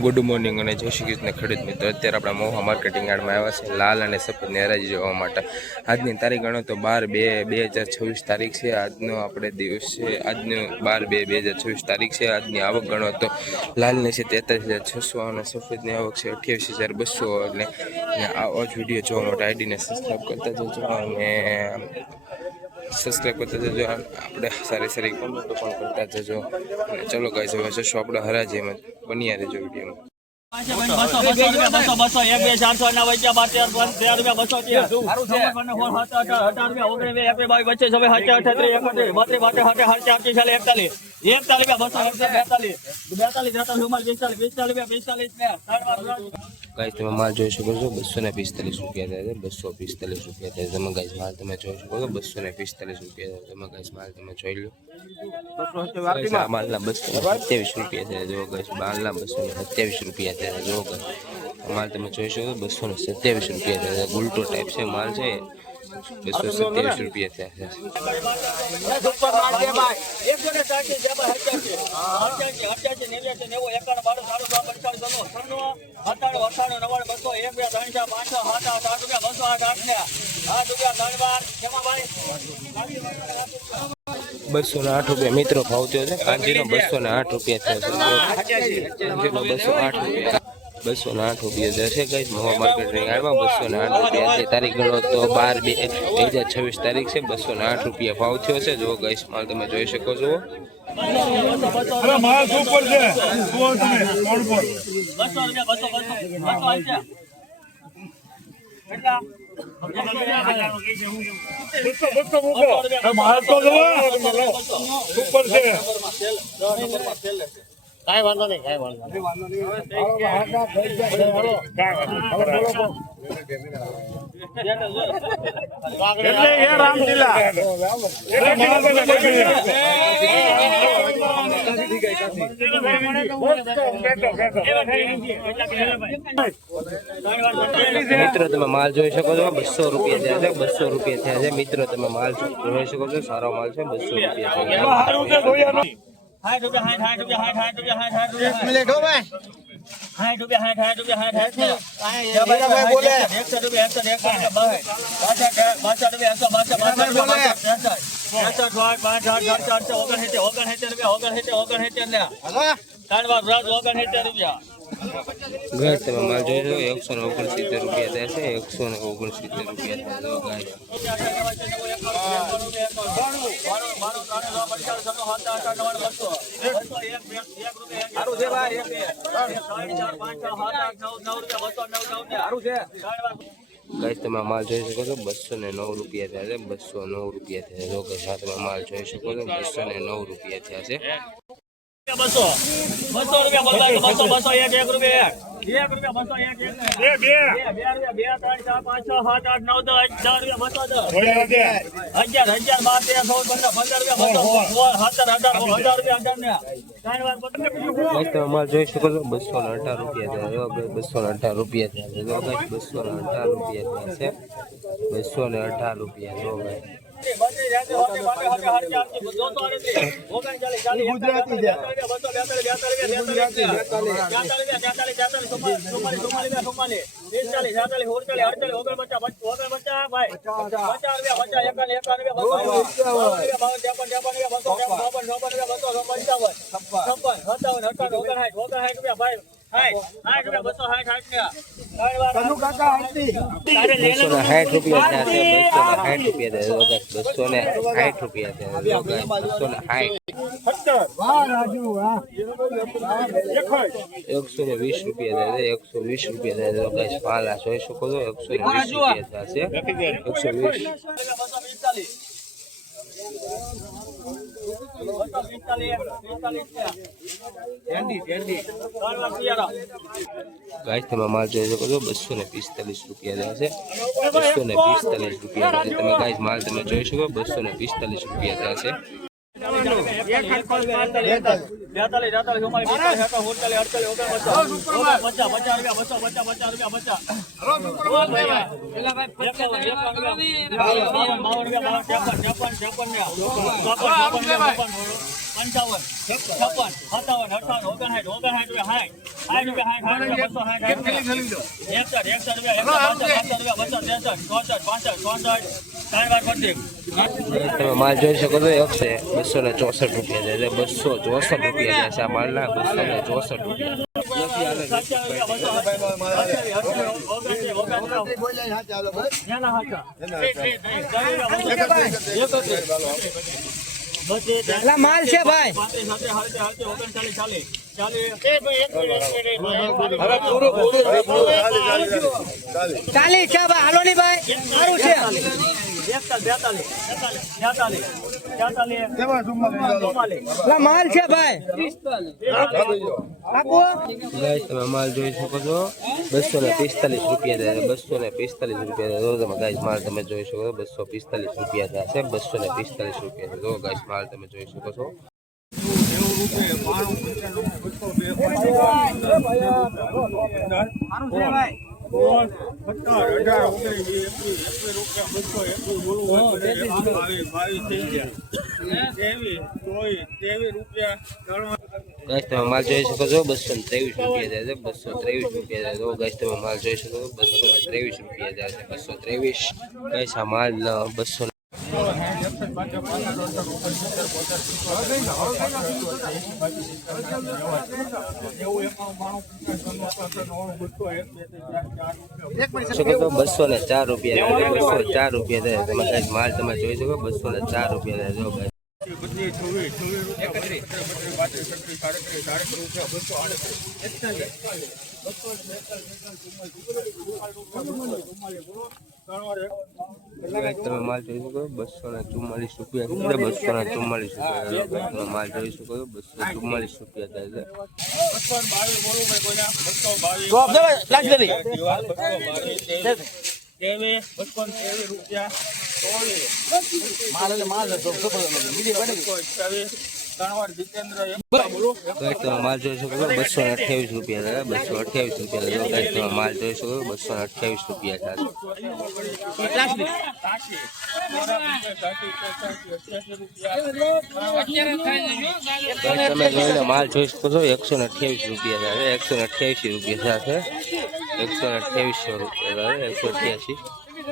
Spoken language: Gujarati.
ગુડ મોર્નિંગ અને જય શ્રી કૃષ્ણ ખેડૂત મિત્રો। અત્યારે આપણા મોહા માર્કેટિંગ યાર્ડમાં આવ્યા છે લાલ અને સફેદની હરાજી જોવા માટે। આજની તારીખ ગણો તો 12/2/2026 તારીખ છે। આજનો આપણે દિવસ છે, આજનો 12/2/2026 તારીખ છે। આજની આવક ગણો તો લાલની છે 43,600 અને સફેદની આવક છે 28,200। એટલે આવો જ વિડીયો જોવા માટે આઈડીને સબસ્ક્રાઈબ કરતા જજો અને સબસ્ક્રાઈબ કરતા જજો। આપણે સારી સારી કોમેન્ટો પણ કરતા જજો। ચલો ગાઈસ, હવે જશું આપણે હરાજીમાં, બન્યા રહેજો વિડીયોમાં। 245 गाइस તમે માલ જોઈ શકો છો 245 રૂપિયા થાય છે। 245 રૂપિયા થાય છે। તમે ગાइस માલ તમે જોઈ શકો છો 245 રૂપિયા થાય। તમે ગાइस માલ તમે જોઈ લો। આ માલના 227 રૂપિયા થાય। જો ગાइस માલના 227 રૂપિયા થાય। જો ગાइस માલ તમે જોઈ શકો 227 રૂપિયા થાય। ગુલટો ટાઈપ છે માલ છે। 227 રૂપિયા થાય છે। ₹208 મિત્રો ભાવ થયો છે। કાંજીનો 208 રૂપિયા થયો છે। કાંજીનો 208 રૂપિયા 208 રૂપિયા જશે ગાઈસ મોહા માર્કેટિંગ યાર્ડમાં। 208 રૂપિયા છે। તારીખ ગણો તો 12/2/2026 તારીખ છે। 208 રૂપિયા ભાવ થયો છે। જો ગાઈસ માલ તમે જોઈ શકો છો। માલ સુપર છે। માલ તો સુપર છે। કાઈ વાંધો નહીં, કાઈ વાંધો મિત્રો તમે માલ જોઈ શકો છો 200 રૂપિયા થયા છે। 200 રૂપિયા થયા છે મિત્રો। તમે માલ જોઈ શકો છો, સારો માલ છે। 200 રૂપિયા થયા છે। 60 મિનિટ હો ભાઈ। 60 રૂપિયા। ગાઈસ તમે માલ જોઈ લો 169 રૂપિયા થાય છે। 169 રૂપિયા થાય છે ગાઈસ। ગાઈસ તમે માલ જોઈ શકો છો 209 રૂપિયા થયા છે। 209 રૂપિયા થયા છે। જો ગાઈસ આ તમે માલ જોઈ શકો છો 209 રૂપિયા થયા છે। 200 રૂપિયા બોલવા 200 1 રૂપિયા 1 રૂપિયા 200 1 તમે માલ જોઈ શકો છો 218 રૂપિયા થયા છે। 218 રૂપિયા થયા છે। જો ગાઈસ 218 રૂપિયા થયા છે। 218 રૂપિયા જો ગાઈસ। પાલા જોઈ શકો છો 120 રૂપિયા થશે। 120 गाइस તમે માલ જોઈ શકો છો 245 રૂપિયા થશે। 245 રૂપિયા થશે। તમે ગાइस માલ તમે જોઈ શકો 245 રૂપિયા થશે। 55 56 57 58 59 60 60 રૂપિયા 260 રૂપિયા તમે માલ જોઈ શકો છો 264 રૂપિયા છે 264 રૂપિયા છે આ માલના 264 રૂપિયા માલ છે ભાઈ ચાલીસ છે ભાઈ હાલો નહીં ભાઈ સારું છે માલ છે ભાઈ ગાઈસ તમે માલ જોઈ શકો છો 245 રૂપિયા છે 245 રૂપિયા છે તમે ગાઈસ માલ તમે જોઈ શકો છો 245 રૂપિયા છે 245 રૂપિયા છે જો ગાઈસ માલ તમે જોઈ શકો છો ગાઈસ તમે માલ જોઈ શકો છો 223 રૂપિયા છે 223 રૂપિયા છે જો ગાઈસ તમે માલ જોઈ શકો છો 223 રૂપિયા છે 223 ગાઈસ આ માલ 200 204 રૂપિયા 204 રૂપિયા તમે ગાઈસ માલ તમે જોઈ શકો 204 રૂપિયા જો ગાઈસ તમે માલ જોઈ શકો 244 રૂપિયા 244 રૂપિયા માલ જોઈ શકો 244 રૂપિયા માલ જોઈ શકો 228 રૂપિયા 228 રૂપિયા માલ જોઈ શકો 228 રૂપિયા તમે જોઈને માલ જોઈ શકો છો 128 રૂપિયા 128 રૂપિયા સાથે 128 રૂપિયા 188